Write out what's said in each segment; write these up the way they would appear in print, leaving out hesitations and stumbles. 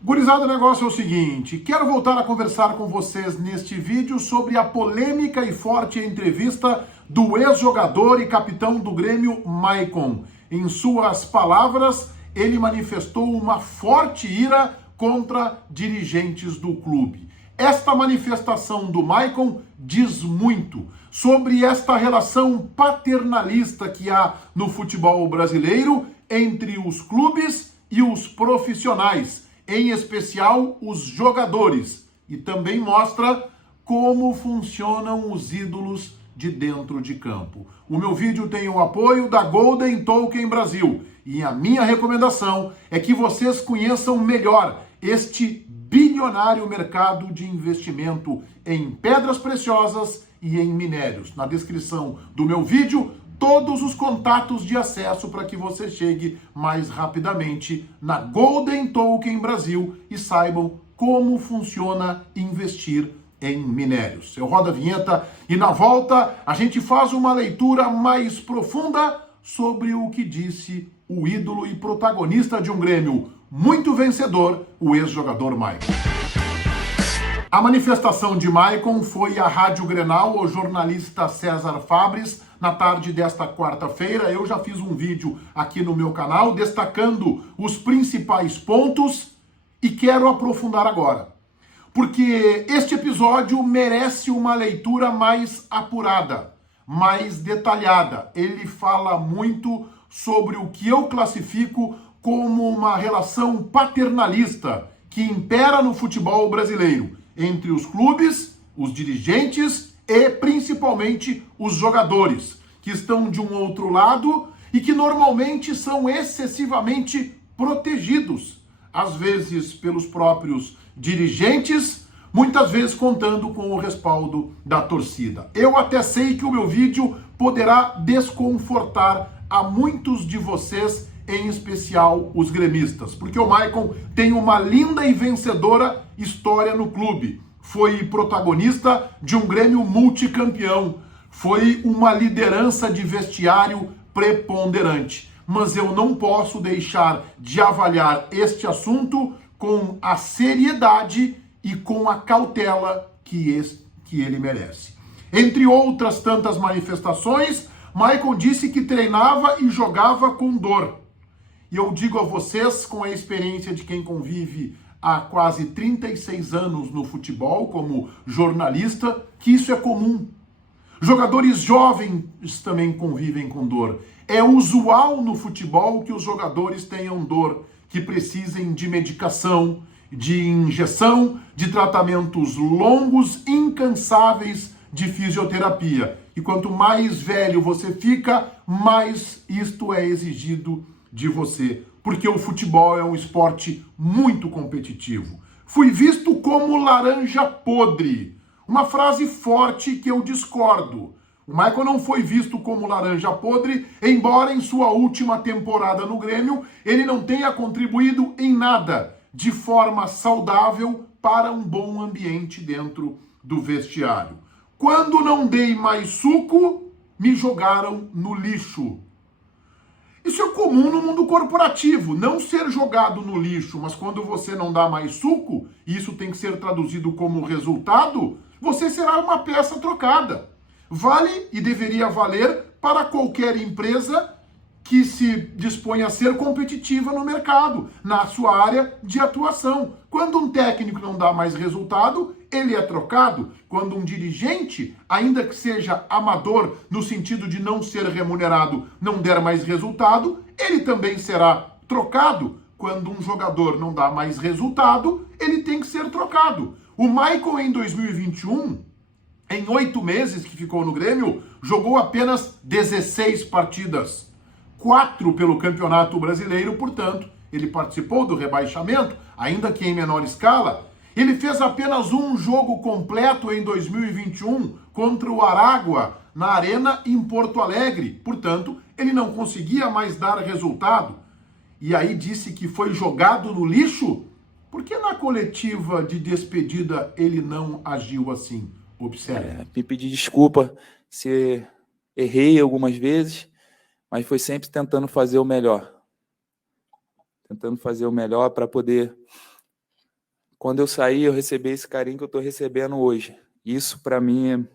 Gurizada, o negócio é o seguinte, quero voltar a conversar com vocês neste vídeo sobre a polêmica e forte entrevista do ex-jogador e capitão do Grêmio, Maicon. Em suas palavras, ele manifestou uma forte ira contra dirigentes do clube. Esta manifestação do Maicon diz muito sobre esta relação paternalista que há no futebol brasileiro entre os clubes e os profissionais, em especial os jogadores, e também mostra como funcionam os ídolos de dentro de campo. O meu vídeo tem o apoio da Golden Token Brasil, e a minha recomendação é que vocês conheçam melhor este bilionário mercado de investimento em pedras preciosas e em minérios. Na descrição do meu vídeo, todos os contatos de acesso para que você chegue mais rapidamente na Golden Token Brasil e saibam como funciona investir em minérios. Eu rodo a vinheta e na volta a gente faz uma leitura mais profunda sobre o que disse o ídolo e protagonista de um Grêmio muito vencedor, o ex-jogador Maicon. A manifestação de Maicon foi à Rádio Grenal, o jornalista César Fabres, na tarde desta quarta-feira. Eu já fiz um vídeo aqui no meu canal destacando os principais pontos e quero aprofundar agora, porque este episódio merece uma leitura mais apurada, mais detalhada. Ele fala muito sobre o que eu classifico como uma relação paternalista que impera no futebol brasileiro entre os clubes, os dirigentes e principalmente os jogadores, que estão de um outro lado e que normalmente são excessivamente protegidos, às vezes pelos próprios dirigentes, muitas vezes contando com o respaldo da torcida. Eu até sei que o meu vídeo poderá desconfortar a muitos de vocês, em especial os gremistas, porque o Maicon tem uma linda e vencedora história no clube. Foi protagonista de um Grêmio multicampeão, foi uma liderança de vestiário preponderante. Mas eu não posso deixar de avaliar este assunto com a seriedade e com a cautela que ele merece. Entre outras tantas manifestações, Maicon disse que treinava e jogava com dor. E eu digo a vocês, com a experiência de quem convive há quase 36 anos no futebol como jornalista, que isso é comum. Jogadores jovens também convivem com dor. É usual no futebol que os jogadores tenham dor, que precisem de medicação, de injeção, de tratamentos longos, incansáveis de fisioterapia. E quanto mais velho você fica, mais isto é exigido de você, porque o futebol é um esporte muito competitivo. Fui visto como laranja podre, uma frase forte que eu discordo. O Maicon não foi visto como laranja podre, embora em sua última temporada no Grêmio ele não tenha contribuído em nada de forma saudável para um bom ambiente dentro do vestiário. Quando não dei mais suco, me jogaram no lixo. Isso é comum no mundo corporativo, não ser jogado no lixo, mas quando você não dá mais suco, e isso tem que ser traduzido como resultado, você será uma peça trocada. Vale e deveria valer para qualquer empresa que se dispõe a ser competitiva no mercado, na sua área de atuação. Quando um técnico não dá mais resultado, ele é trocado. Quando um dirigente, ainda que seja amador, no sentido de não ser remunerado, não der mais resultado, ele também será trocado. Quando um jogador não dá mais resultado, ele tem que ser trocado. O Maicon, em 2021, em 8 meses que ficou no Grêmio, jogou apenas 16 partidas. 4 pelo Campeonato Brasileiro, portanto, ele participou do rebaixamento, ainda que em menor escala. Ele fez apenas um jogo completo em 2021 contra o Aragua, na Arena em Porto Alegre. Portanto, ele não conseguia mais dar resultado. E aí disse que foi jogado no lixo? Por que na coletiva de despedida ele não agiu assim? Observe. Me pedi desculpa se errei algumas vezes, mas foi sempre tentando fazer o melhor. Tentando fazer o melhor para poder quando eu saí, eu recebi esse carinho que eu estou recebendo hoje. Isso, para mim,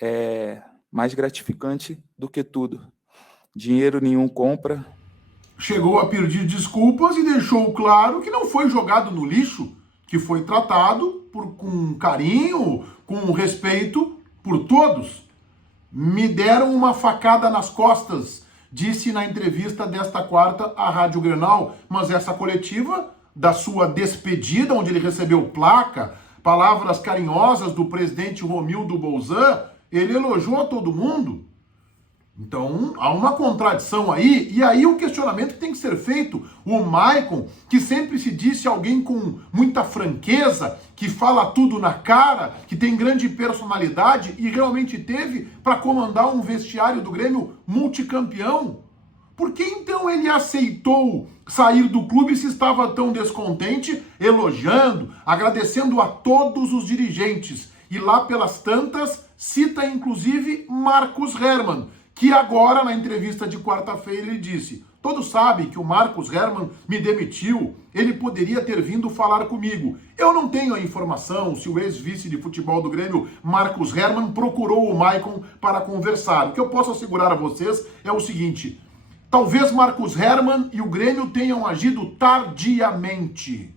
é mais gratificante do que tudo. Dinheiro nenhum compra. Chegou a pedir desculpas e deixou claro que não foi jogado no lixo, que foi tratado com carinho, com respeito por todos. Me deram uma facada nas costas, disse na entrevista desta quarta à Rádio Grenal, mas essa coletiva da sua despedida, onde ele recebeu placa, palavras carinhosas do presidente Romildo Bolzan, ele elogiou a todo mundo. Então, há uma contradição aí, e aí o questionamento que tem que ser feito. O Maicon, que sempre se disse alguém com muita franqueza, que fala tudo na cara, que tem grande personalidade, e realmente teve para comandar um vestiário do Grêmio multicampeão. Por que então ele aceitou sair do clube se estava tão descontente, elogiando, agradecendo a todos os dirigentes? E lá pelas tantas, cita inclusive Marcus Hermann, que agora, na entrevista de quarta-feira, ele disse: todos sabem que o Marcus Hermann me demitiu, ele poderia ter vindo falar comigo. Eu não tenho a informação se o ex-vice de futebol do Grêmio, Marcus Hermann, procurou o Maicon para conversar. O que eu posso assegurar a vocês é o seguinte: talvez Marcus Hermann e o Grêmio tenham agido tardiamente.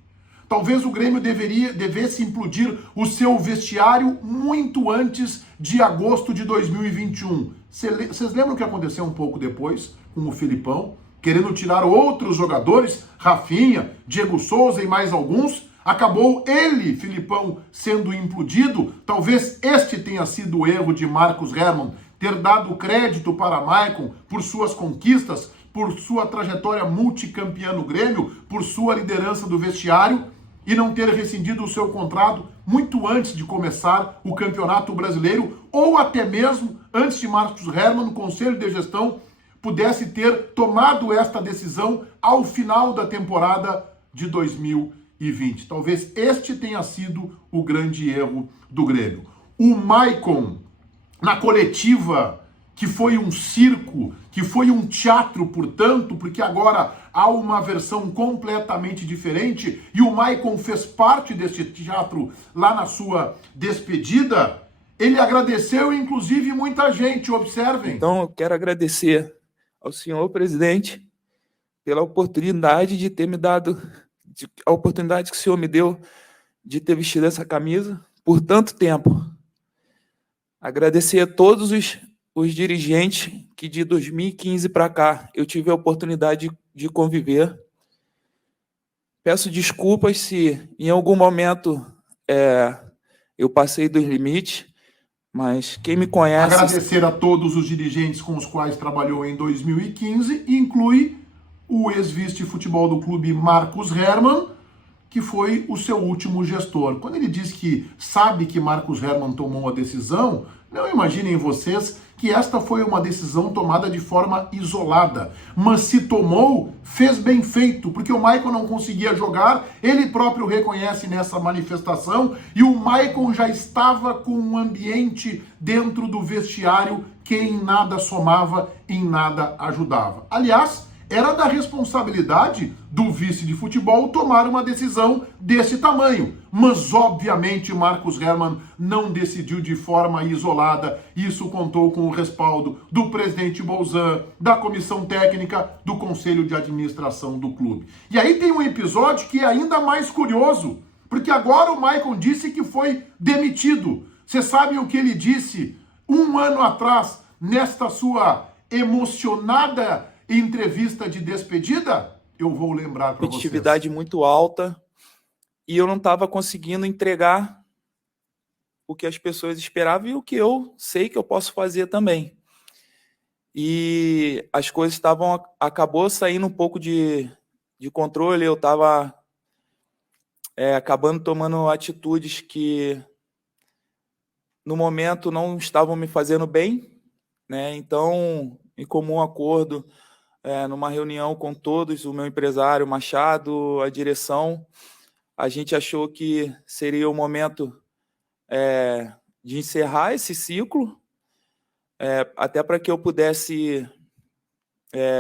Talvez o Grêmio devesse implodir o seu vestiário muito antes de agosto de 2021. Vocês lembram o que aconteceu um pouco depois com o Filipão? Querendo tirar outros jogadores, Rafinha, Diego Souza e mais alguns. Acabou ele, Filipão, sendo implodido. Talvez este tenha sido o erro de Marcus Hermann, ter dado crédito para Maicon por suas conquistas, por sua trajetória multicampeã no Grêmio, por sua liderança do vestiário, e não ter rescindido o seu contrato muito antes de começar o Campeonato Brasileiro, ou até mesmo antes de Marcus Hermann, no Conselho de Gestão, pudesse ter tomado esta decisão ao final da temporada de 2020. Talvez este tenha sido o grande erro do Grêmio. O Maicon, na coletiva, que foi um circo, que foi um teatro, portanto, porque agora há uma versão completamente diferente, e o Maicon fez parte desse teatro lá na sua despedida, ele agradeceu, inclusive, muita gente, observem. Então, eu quero agradecer ao senhor presidente pela oportunidade de ter me dado, a oportunidade que o senhor me deu de ter vestido essa camisa por tanto tempo. Agradecer a todos os dirigentes que de 2015 para cá eu tive a oportunidade de conviver. Peço desculpas se em algum momento eu passei dos limites, mas quem me conhece... Agradecer a todos os dirigentes com os quais trabalhou em 2015, inclui o ex-vice de futebol do clube Marcus Hermann, que foi o seu último gestor. Quando ele diz que sabe que Marcus Hermann tomou a decisão, não imaginem vocês que esta foi uma decisão tomada de forma isolada. Mas se tomou, fez bem feito, porque o Maicon não conseguia jogar, ele próprio reconhece nessa manifestação, e o Maicon já estava com um ambiente dentro do vestiário que em nada somava, em nada ajudava. Aliás, era da responsabilidade do vice de futebol tomar uma decisão desse tamanho. Mas, obviamente, Marcus Hermann não decidiu de forma isolada. Isso contou com o respaldo do presidente Bolzan, da comissão técnica, do conselho de administração do clube. E aí tem um episódio que é ainda mais curioso, porque agora o Maicon disse que foi demitido. Vocês sabem o que ele disse um ano atrás, nesta sua emocionada entrevista de despedida? Eu vou lembrar para vocês. Competitividade muito alta e eu não estava conseguindo entregar o que as pessoas esperavam e o que eu sei que eu posso fazer também. E as coisas acabou saindo um pouco de controle, eu estava acabando tomando atitudes que no momento não estavam me fazendo bem, né? Então, em comum acordo, numa reunião com todos, o meu empresário Machado, a direção, a gente achou que seria o momento de encerrar esse ciclo, até para que eu pudesse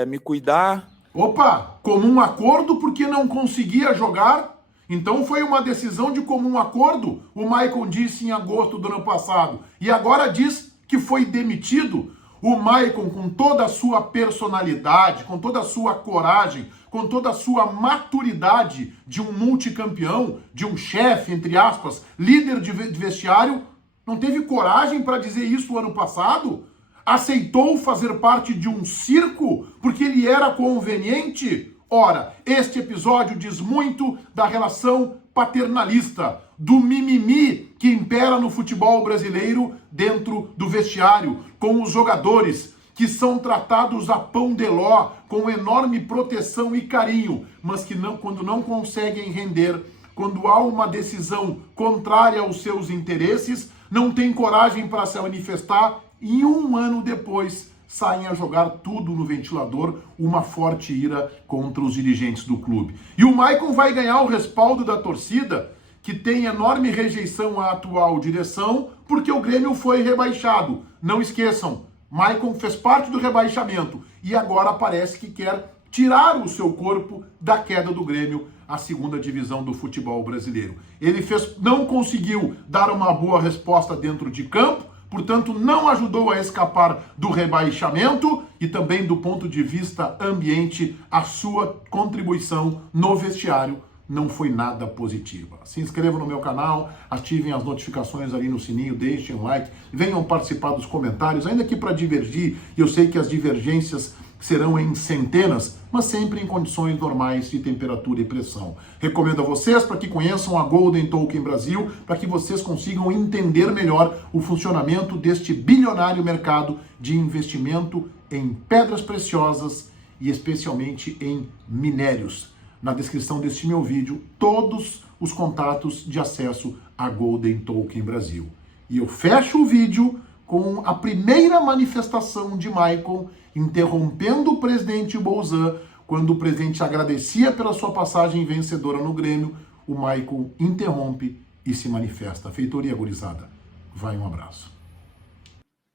me cuidar. Opa, comum acordo porque não conseguia jogar, Então foi uma decisão de comum acordo, o Maicon disse em agosto do ano passado, e agora diz que foi demitido. O Maicon, com toda a sua personalidade, com toda a sua coragem, com toda a sua maturidade de um multicampeão, de um chefe, entre aspas, líder de vestiário, não teve coragem para dizer isso o ano passado? Aceitou fazer parte de um circo porque ele era conveniente? Ora, este episódio diz muito da relação paternalista, do mimimi que impera no futebol brasileiro dentro do vestiário, com os jogadores que são tratados a pão de ló, com enorme proteção e carinho, mas que quando não conseguem render, quando há uma decisão contrária aos seus interesses, não tem coragem para se manifestar e um ano depois saem a jogar tudo no ventilador, uma forte ira contra os dirigentes do clube. E o Maicon vai ganhar o respaldo da torcida, que tem enorme rejeição à atual direção, porque o Grêmio foi rebaixado. Não esqueçam, Maicon fez parte do rebaixamento e agora parece que quer tirar o seu corpo da queda do Grêmio à segunda divisão do futebol brasileiro. Ele não conseguiu dar uma boa resposta dentro de campo, portanto não ajudou a escapar do rebaixamento e também do ponto de vista ambiente, a sua contribuição no vestiário não foi nada positiva. Se inscrevam no meu canal, ativem as notificações ali no sininho, deixem um like, venham participar dos comentários, ainda que para divergir, eu sei que as divergências serão em centenas, mas sempre em condições normais de temperatura e pressão. Recomendo a vocês para que conheçam a Golden Token Brasil, para que vocês consigam entender melhor o funcionamento deste bilionário mercado de investimento em pedras preciosas e especialmente em minérios. Na descrição deste meu vídeo, todos os contatos de acesso à Golden Token Brasil. E eu fecho o vídeo com a primeira manifestação de Maicon interrompendo o presidente Bolzan. Quando o presidente agradecia pela sua passagem vencedora no Grêmio, o Maicon interrompe e se manifesta. Feitoria, gurizada. Vai, um abraço.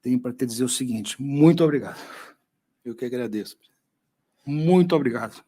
Tenho para te dizer o seguinte, muito obrigado. Eu que agradeço. Muito obrigado.